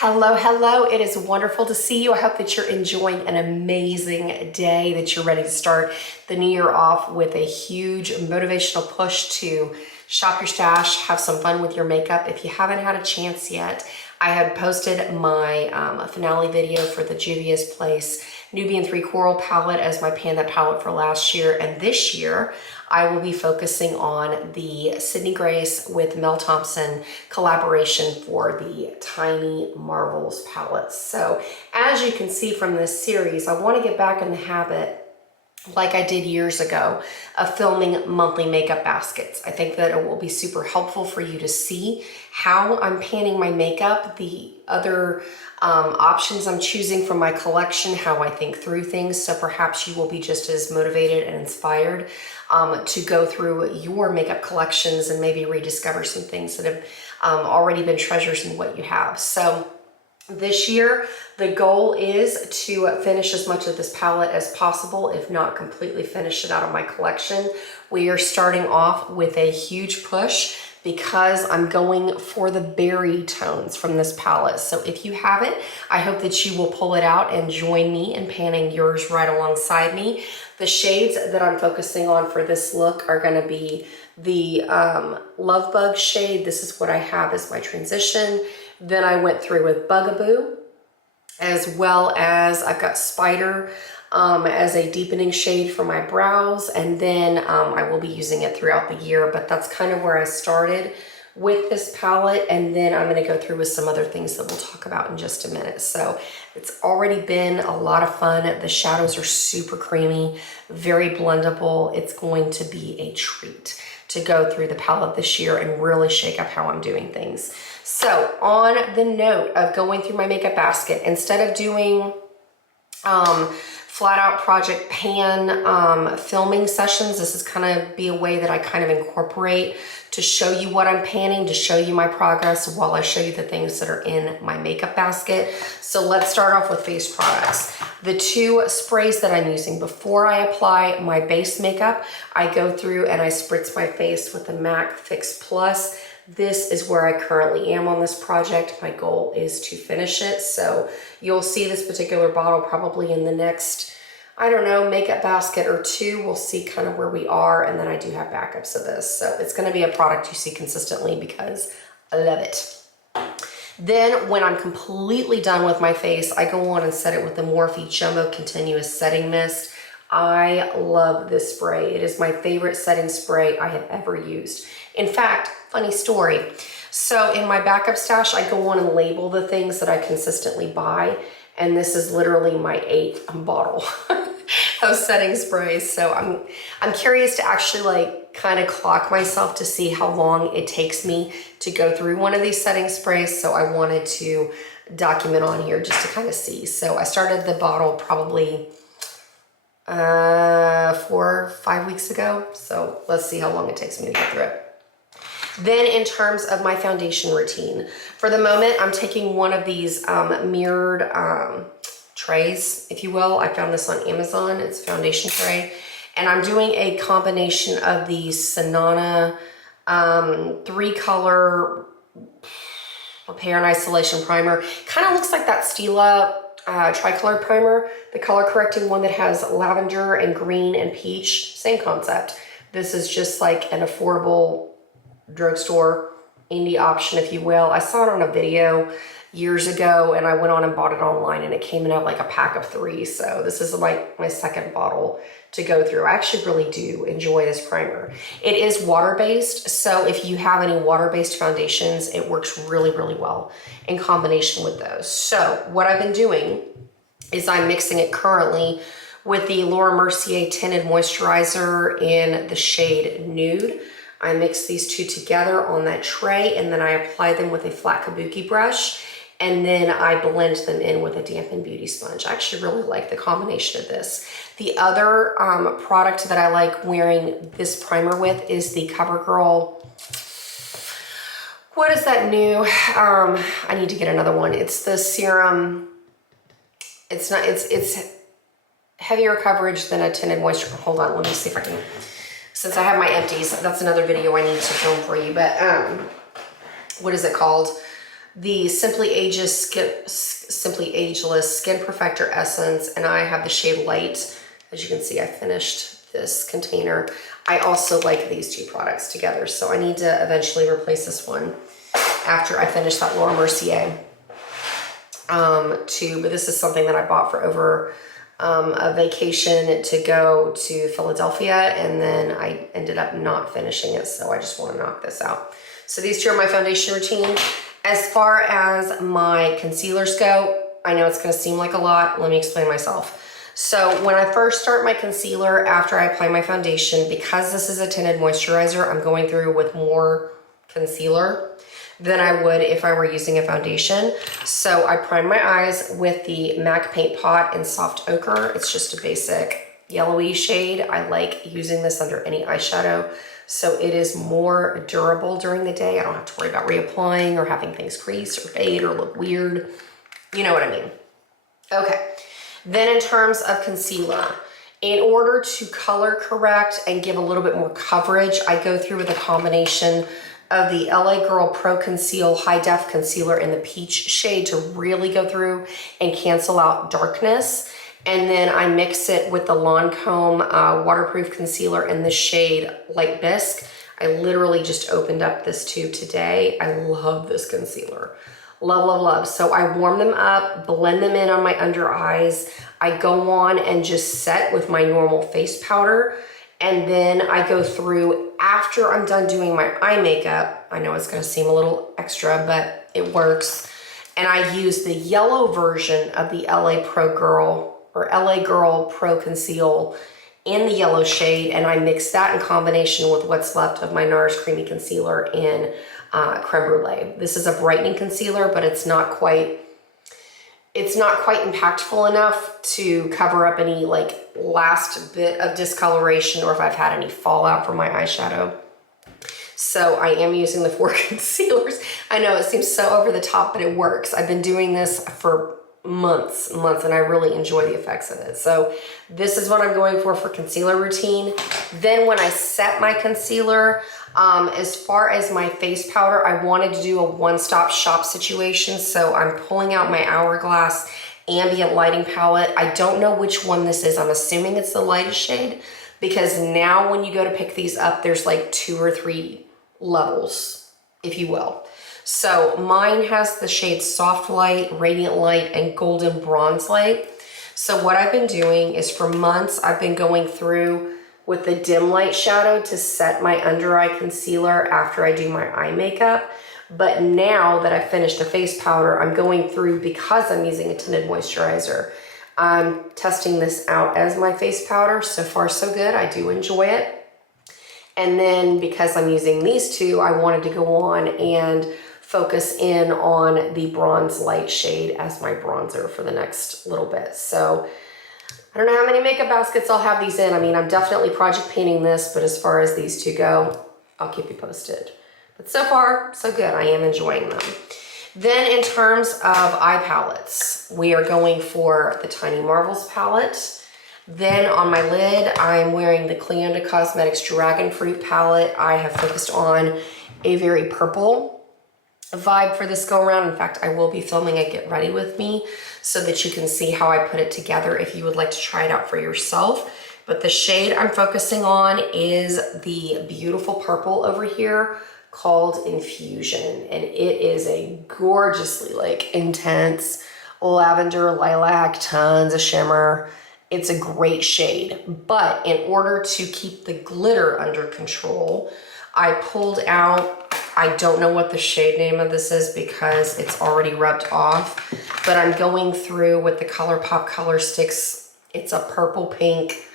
Hello, hello. It is wonderful to see you. I hope that you're enjoying an amazing day, that you're ready to start the new year off with a huge motivational push to shop your stash, have some fun with your makeup. If you haven't had a chance yet, I had posted my finale video for the Juvia's Place Nubian 3 Coral palette as my Pan That palette for last year. And this year, I will be focusing on the Sydney Grace with Mel Thompson collaboration for the Tiny Marvels palette. So as you can see from this series, I want to get back in the habit, like I did years ago, of filming monthly makeup baskets. I think that it will be super helpful for you to see how I'm panning my makeup, the other options I'm choosing from my collection, how I think through things. So perhaps you will be just as motivated and inspired to go through your makeup collections and maybe rediscover some things that have already been treasures in what you have. So this year, the goal is to finish as much of this palette as possible, if not completely finish it out of my collection. We are starting off with a huge push because I'm going for the berry tones from this palette. So if you have it, I hope that you will pull it out and join me in panning yours right alongside me. The shades that I'm focusing on for this look are going to be the Love Bug shade. This is what I have as my transition. Then I went through with Bugaboo, as well as I've got Spider as a deepening shade for my brows. And then I will be using it throughout the year, but that's kind of where I started with this palette. And then I'm going to go through with some other things that we'll talk about in just a minute. So it's already been a lot of fun. The shadows are super creamy, very blendable. It's going to be a treat to go through the palette this year and really shake up how I'm doing things. So on the note of going through my makeup basket, instead of doing flat out project pan filming sessions, this is kind of be a way that I kind of incorporate to show you what I'm panning, to show you my progress while I show you the things that are in my makeup basket. So let's start off with face products. The two sprays that I'm using before I apply my base makeup, I go through and I spritz my face with the MAC Fix Plus. This is where I currently am on this project. My goal is to finish it. So you'll see this particular bottle probably in the next, I don't know, makeup basket or two. We'll see kind of where we are. And then I do have backups of this. So it's going to be a product you see consistently because I love it. Then when I'm completely done with my face, I go on and set it with the Morphe Chomo Continuous Setting Mist. I love this spray. It is my favorite setting spray I have ever used. In fact, funny story. So in my backup stash, I go on and label the things that I consistently buy. And this is literally my 8th bottle of setting sprays. So I'm curious to actually like kind of clock myself to see how long it takes me to go through one of these setting sprays. So I wanted to document on here just to kind of see. So I started the bottle probably 4 or 5 weeks ago. So let's see how long it takes me to get through it. Then in terms of my foundation routine, for the moment, I'm taking one of these mirrored trays, if you will. I found this on Amazon. It's a foundation tray. And I'm doing a combination of the Sanana 3-color Repair and Isolation Primer. Kind of looks like that Stila tricolor primer, the color correcting one that has lavender and green and peach, same concept. This is just like an affordable drugstore indie option, if you will. I saw it on a video years ago and I went on and bought it online and it came in like a pack of 3. So this is like my second bottle to go through. I actually really do enjoy this primer. It is water-based, so if you have any water-based foundations, it works really, really well in combination with those. So what I've been doing is I'm mixing it currently with the Laura Mercier Tinted Moisturizer in the shade Nude. I mix these two together on that tray and then I apply them with a flat kabuki brush and then I blend them in with a dampened beauty sponge. I actually really like the combination of this. The other product that I like wearing this primer with is the CoverGirl. What is that new? I need to get another one. It's the serum. It's heavier coverage than a tinted moisture. Hold on, let me see if I can. Since I have my empties, that's another video I need to film for you. But what is it called? the Simply Ageless Skin Perfector Essence, and I have the shade Light. As you can see, I finished this container. I also like these two products together, so I need to eventually replace this one after I finish that Laura Mercier tube. But this is something that I bought for over a vacation to go to Philadelphia, and then I ended up not finishing it, so I just want to knock this out. So these two are my foundation routine. As far as my concealers go, I know it's going to seem like a lot. Let me explain myself. So when I first start my concealer after I apply my foundation, because this is a tinted moisturizer, I'm going through with more concealer than I would if I were using a foundation. So I prime my eyes with the MAC Paint Pot in Soft Ochre. It's just a basic yellowy shade. I like using this under any eyeshadow, so it is more durable during the day. I don't have to worry about reapplying or having things crease or fade or look weird. You know what I mean? Okay. Then in terms of concealer, in order to color correct and give a little bit more coverage, I go through with a combination of the LA Girl Pro Conceal High Def Concealer in the peach shade to really go through and cancel out darkness. And then I mix it with the Lancome Waterproof Concealer in the shade Light Bisque. I literally just opened up this tube today. I love this concealer. Love, love, love. So I warm them up, blend them in on my under eyes. I go on and just set with my normal face powder. And then I go through after I'm done doing my eye makeup. I know it's going to seem a little extra, but it works. And I use the yellow version of the LA Girl Pro Conceal in the yellow shade. And I mix that in combination with what's left of my NARS Creamy Concealer in Creme Brulee. This is a brightening concealer, but it's not quite impactful enough to cover up any like last bit of discoloration or if I've had any fallout from my eyeshadow. So I am using the 4 concealers. I know it seems so over the top, but it works. I've been doing this for months, and I really enjoy the effects of it. So this is what I'm going for concealer routine. Then when I set my concealer, as far as my face powder, I wanted to do a one-stop shop situation. So I'm pulling out my Hourglass Ambient Lighting Palette. I don't know which one this is. I'm assuming it's the lightest shade because now when you go to pick these up, there's like 2 or 3 levels, if you will. So mine has the shade Soft Light, Radiant Light, and Golden Bronze Light. So what I've been doing is for months, I've been going through with the dim light shadow to set my under eye concealer after I do my eye makeup. But now that I've finished the face powder, I'm going through, because I'm using a tinted moisturizer, I'm testing this out as my face powder. So far, so good. I do enjoy it. And then because I'm using these two, I wanted to go on and focus in on the Bronze Light shade as my bronzer for the next little bit. So I don't know how many makeup baskets I'll have these in. I mean, I'm definitely project painting this, but as far as these two go, I'll keep you posted. But so far, so good. I am enjoying them. Then in terms of eye palettes, we are going for the Tiny Marvels palette. Then on my lid, I'm wearing the Cleanda Cosmetics Dragon Fruit palette. I have focused on a very purple vibe for this go around. In fact, I will be filming a Get Ready With Me so that you can see how I put it together if you would like to try it out for yourself. But the shade I'm focusing on is the beautiful purple over here called Infusion. And it is a gorgeously like intense lavender, lilac, tons of shimmer. It's a great shade. But in order to keep the glitter under control, I pulled out, I don't know what the shade name of this is because it's already rubbed off, but I'm going through with the ColourPop Color Sticks. It's a purple pink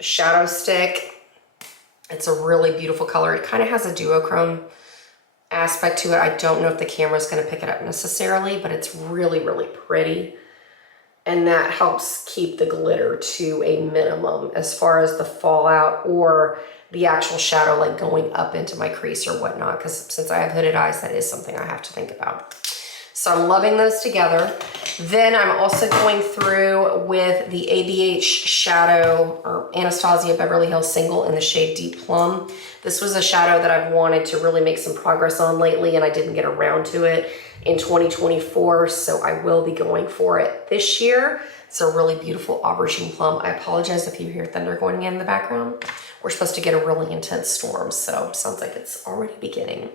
shadow stick. It's a really beautiful color. It kind of has a duochrome aspect to it. I don't know if the camera's going to pick it up necessarily, but it's really, really pretty. And that helps keep the glitter to a minimum as far as the fallout or the actual shadow like going up into my crease or whatnot, because since I have hooded eyes, that is something I have to think about. So I'm loving those together. Then I'm also going through with the ABH Shadow or Anastasia Beverly Hills Single in the shade Deep Plum. This was a shadow that I've wanted to really make some progress on lately, and I didn't get around to it in 2024, so I will be going for it this year. It's a really beautiful aubergine plum. I apologize if you hear thunder going in the background. We're supposed to get a really intense storm, so sounds like it's already beginning.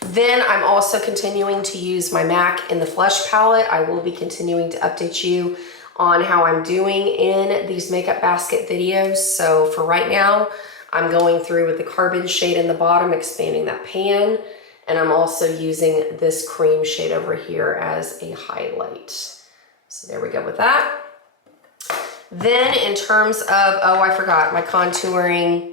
Then I'm also continuing to use my MAC in the Flesh palette. I will be continuing to update you on how I'm doing in these makeup basket videos. So for right now, I'm going through with the carbon shade in the bottom, expanding that pan. And I'm also using this cream shade over here as a highlight. So there we go with that. Then in terms of, oh, I forgot my contouring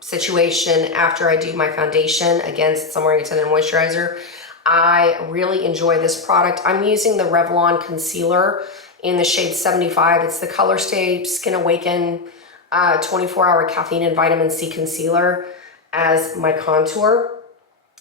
situation after I do my foundation. Again, since I'm wearing a tinted moisturizer, I really enjoy this product. I'm using the Revlon concealer in the shade 75. It's the Color Stay Skin Awaken 24-hour caffeine and vitamin C concealer as my contour.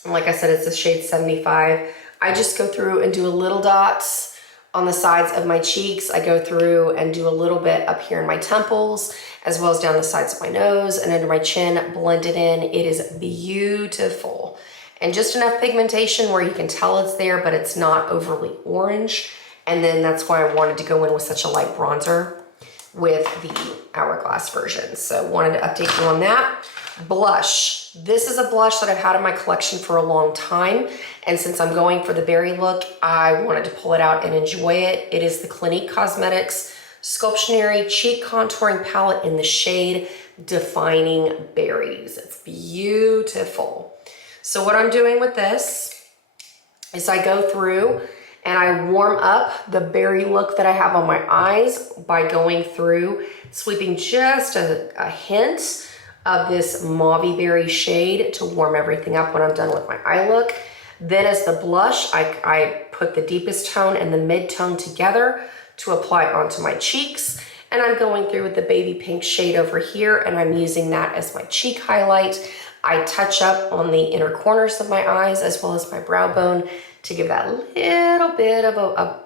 And like I said, it's the shade 75. I just go through and do a little dots on the sides of my cheeks. I go through and do a little bit up here in my temples, as well as down the sides of my nose and under my chin, blend it in. It is beautiful. And just enough pigmentation where you can tell it's there, but it's not overly orange. And then that's why I wanted to go in with such a light bronzer with the Hourglass version. So wanted to update you on that. Blush. This is a blush that I've had in my collection for a long time. And since I'm going for the berry look, I wanted to pull it out and enjoy it. It is the Clinique Cosmetics Sculptionary Cheek Contouring Palette in the shade Defining Berries. It's beautiful. So what I'm doing with this is I go through and I warm up the berry look that I have on my eyes by going through, sweeping just a hint of this mauvey berry shade to warm everything up when I'm done with my eye look. Then as the blush, I put the deepest tone and the mid tone together to apply onto my cheeks. And I'm going through with the baby pink shade over here, and I'm using that as my cheek highlight. I touch up on the inner corners of my eyes as well as my brow bone to give that little bit of a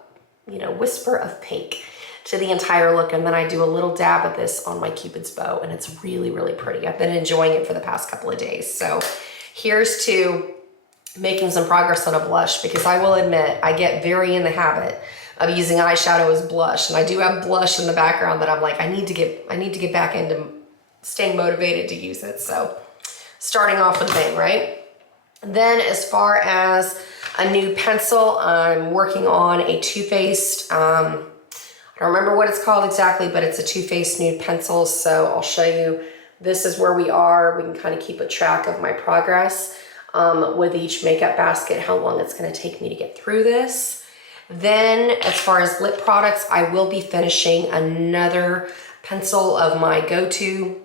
whisper of pink to the entire look. And then I do a little dab of this on my Cupid's bow, and it's really, really pretty. I've been enjoying it for the past couple of days. So here's to making some progress on a blush, because I will admit I get very in the habit of using eyeshadow as blush. And I do have blush in the background that I'm like, I need to get back into staying motivated to use it. So starting off with a bang, right? Then as far as a new pencil, I'm working on a Too Faced, I don't remember what it's called exactly, but it's a Too Faced nude pencil. So I'll show you, this is where we are. We can kind of keep a track of my progress with each makeup basket, how long it's gonna take me to get through this. Then as far as lip products, I will be finishing another pencil of my go-to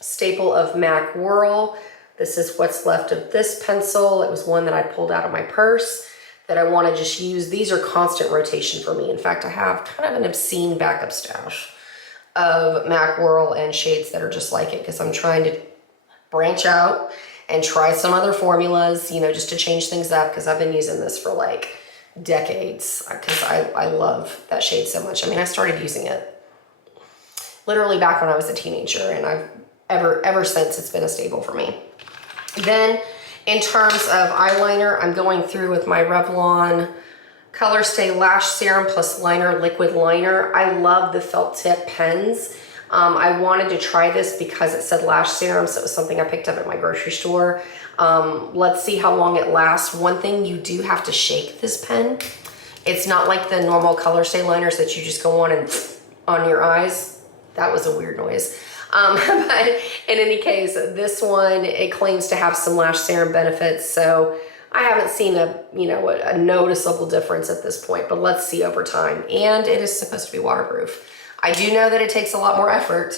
staple of MAC Whirl. This is what's left of this pencil. It was one that I pulled out of my purse that I want to just use. These are constant rotation for me. In fact, I have kind of an obscene backup stash of MAC Whirl and shades that are just like it, because I'm trying to branch out and try some other formulas, just to change things up, because I've been using this for like decades, because I love that shade so much. I mean, I started using it literally back when I was a teenager, and I've ever since it's been a staple for me. Then in terms of eyeliner, I'm going through with my Revlon Color Stay Lash Serum plus Liner Liquid Liner. I love the felt tip pens. I wanted to try this because it said lash serum, so it was something I picked up at my grocery store. Let's see how long it lasts. One thing, you do have to shake this pen. It's not like the normal Color Stay liners that you just go on and on your eyes. That was a weird noise. But in any case, this one, it claims to have some lash serum benefits, so I haven't seen a noticeable difference at this point, but let's see over time. And it is supposed to be waterproof. I do know that it takes a lot more effort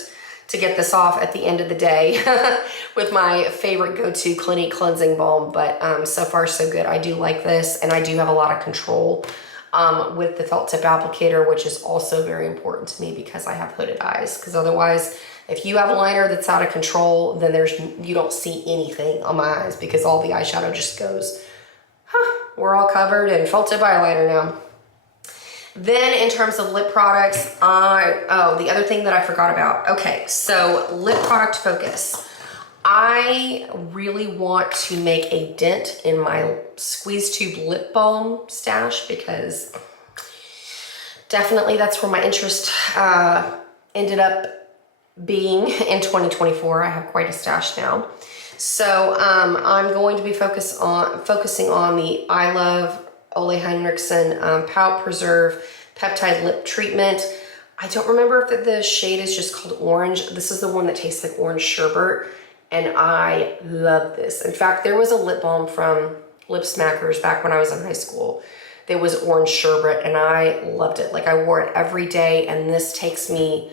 to get this off at the end of the day with my favorite go-to Clinique cleansing balm, but so far so good. I do like this, and I do have a lot of control with the felt tip applicator, which is also very important to me because I have hooded eyes, because otherwise, if you have a liner that's out of control, then you don't see anything on my eyes, because all the eyeshadow just goes, we're all covered in felt tip eyeliner now. Then in terms of lip products, the other thing that I forgot about. Okay, so lip product focus. I really want to make a dent in my squeeze tube lip balm stash because definitely that's where my interest ended up being in 2024. I have quite a stash now. So I'm going to be focusing on the I Love Ole Henriksen Pout Preserve Peptide Lip Treatment. I don't remember if the shade is just called Orange. This is the one that tastes like orange sherbet, and I love this. In fact, there was a lip balm from Lip Smackers back when I was in high school. There was orange sherbet, and I loved it. Like, I wore it every day, and this takes me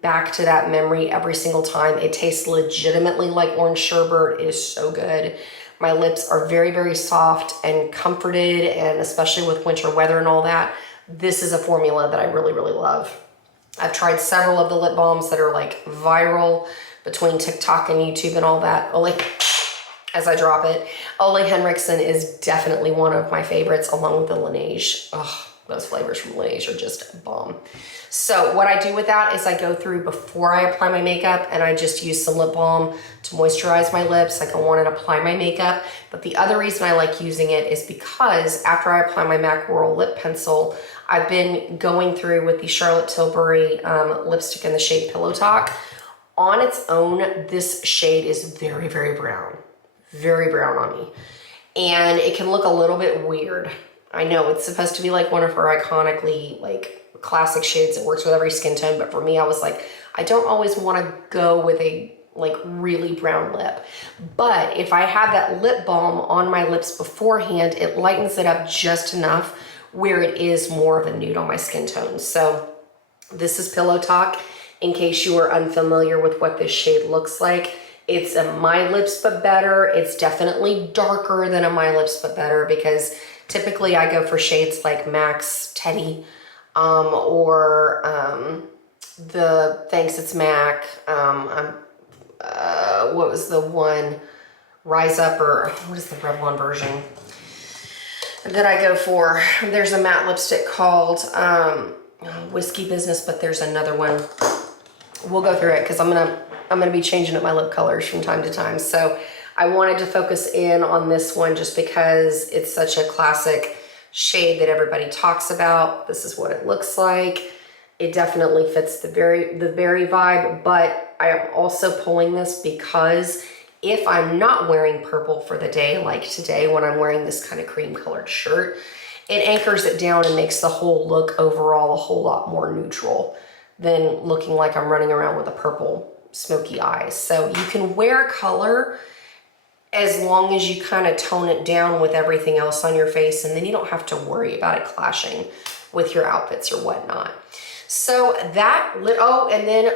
back to that memory every single time. It tastes legitimately like orange sherbet. It is so good. My lips are very, very soft and comforted, and especially with winter weather and all that, this is a formula that I really, really love. I've tried several of the lip balms that are like viral between TikTok and YouTube and all that. As I drop it, Ole Henriksen is definitely one of my favorites, along with the Laneige. Oh, those flavors from Laneige are just bomb. So what I do with that is I go through before I apply my makeup, and I just use some lip balm to moisturize my lips. I go on and apply my makeup. But the other reason I like using it is because after I apply my MAC Whirl lip pencil, I've been going through with the Charlotte Tilbury lipstick in the shade Pillow Talk. On its own, this shade is very, very brown. Very brown on me. And it can look a little bit weird. I know it's supposed to be like one of her iconically like classic shades that works with every skin tone, but for me, I was like, I don't always want to go with a like really brown lip. But if I have that lip balm on my lips beforehand, it lightens it up just enough where it is more of a nude on my skin tone. So this is Pillow Talk. In case you are unfamiliar with what this shade looks like, it's a My Lips But Better. It's definitely darker than a My Lips But Better because typically I go for shades like Max Teddy or the Thanks It's MAC. What was the one? Rise Up, or what is the Revlon version that I go for? There's a matte lipstick called Whiskey Business, but there's another one. We'll go through it because I'm gonna be changing up my lip colors from time to time. So I wanted to focus in on this one just because it's such a classic shade that everybody talks about. This is what it looks like. It definitely fits the berry vibe, but I am also pulling this because if I'm not wearing purple for the day, like today when I'm wearing this kind of cream colored shirt, it anchors it down and makes the whole look overall a whole lot more neutral than looking like I'm running around with a purple smoky eyes. So you can wear color as long as you kind of tone it down with everything else on your face, and then you don't have to worry about it clashing with your outfits or whatnot. So that, and then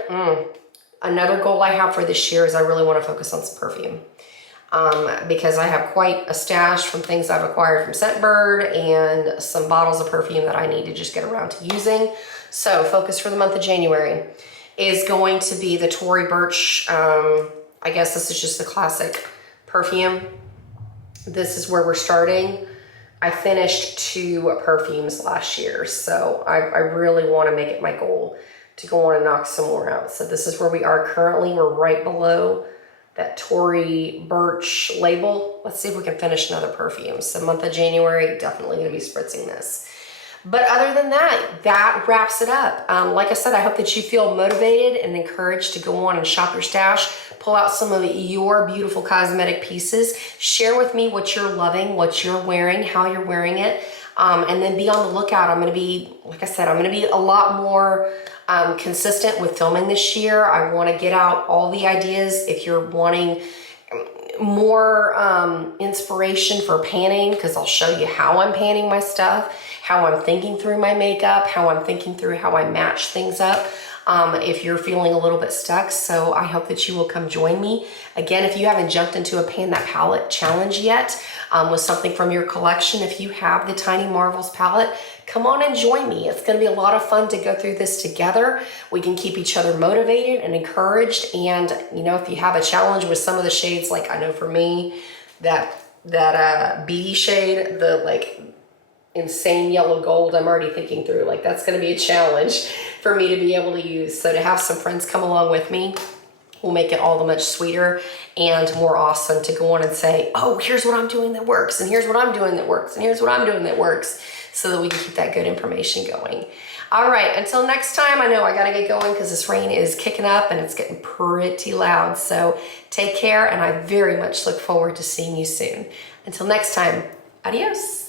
another goal I have for this year is I really want to focus on some perfume. Because I have quite a stash from things I've acquired from Scentbird and some bottles of perfume that I need to just get around to using. So focus for the month of January is going to be the Tory Burch. I guess this is just the classic perfume. This is where we're starting. I finished 2 perfumes last year, so I really want to make it my goal to go on and knock some more out. So this is where we are currently. We're right below that Tory Burch label. Let's see if we can finish another perfume. So month of January, definitely going to be spritzing this. But other than that, that wraps it up. Like I said, I hope that you feel motivated and encouraged to go on and shop your stash, pull out some of your beautiful cosmetic pieces, share with me what you're loving, what you're wearing, how you're wearing it, and then be on the lookout. I'm going to be, like I said, I'm going to be a lot more consistent with filming this year. I want to get out all the ideas. If you're wanting more inspiration for panning, because I'll show you how I'm panning my stuff, how I'm thinking through my makeup, how I'm thinking through how I match things up, if you're feeling a little bit stuck. So I hope that you will come join me. Again, if you haven't jumped into a Pan That Palette challenge yet with something from your collection, if you have the Tiny Marvels palette, come on and join me. It's going to be a lot of fun to go through this together. We can keep each other motivated and encouraged. And, you know, if you have a challenge with some of the shades, like I know for me, that BD shade, the like insane yellow gold, I'm already thinking through, like that's gonna be a challenge for me to be able to use. So to have some friends come along with me will make it all the much sweeter and more awesome to go on and say, oh, here's what I'm doing that works, and here's what I'm doing that works, and here's what I'm doing that works, so that we can keep that good information going. All right, until next time, I know I gotta get going because this rain is kicking up and it's getting pretty loud. So take care, and I very much look forward to seeing you soon. Until next time, adios.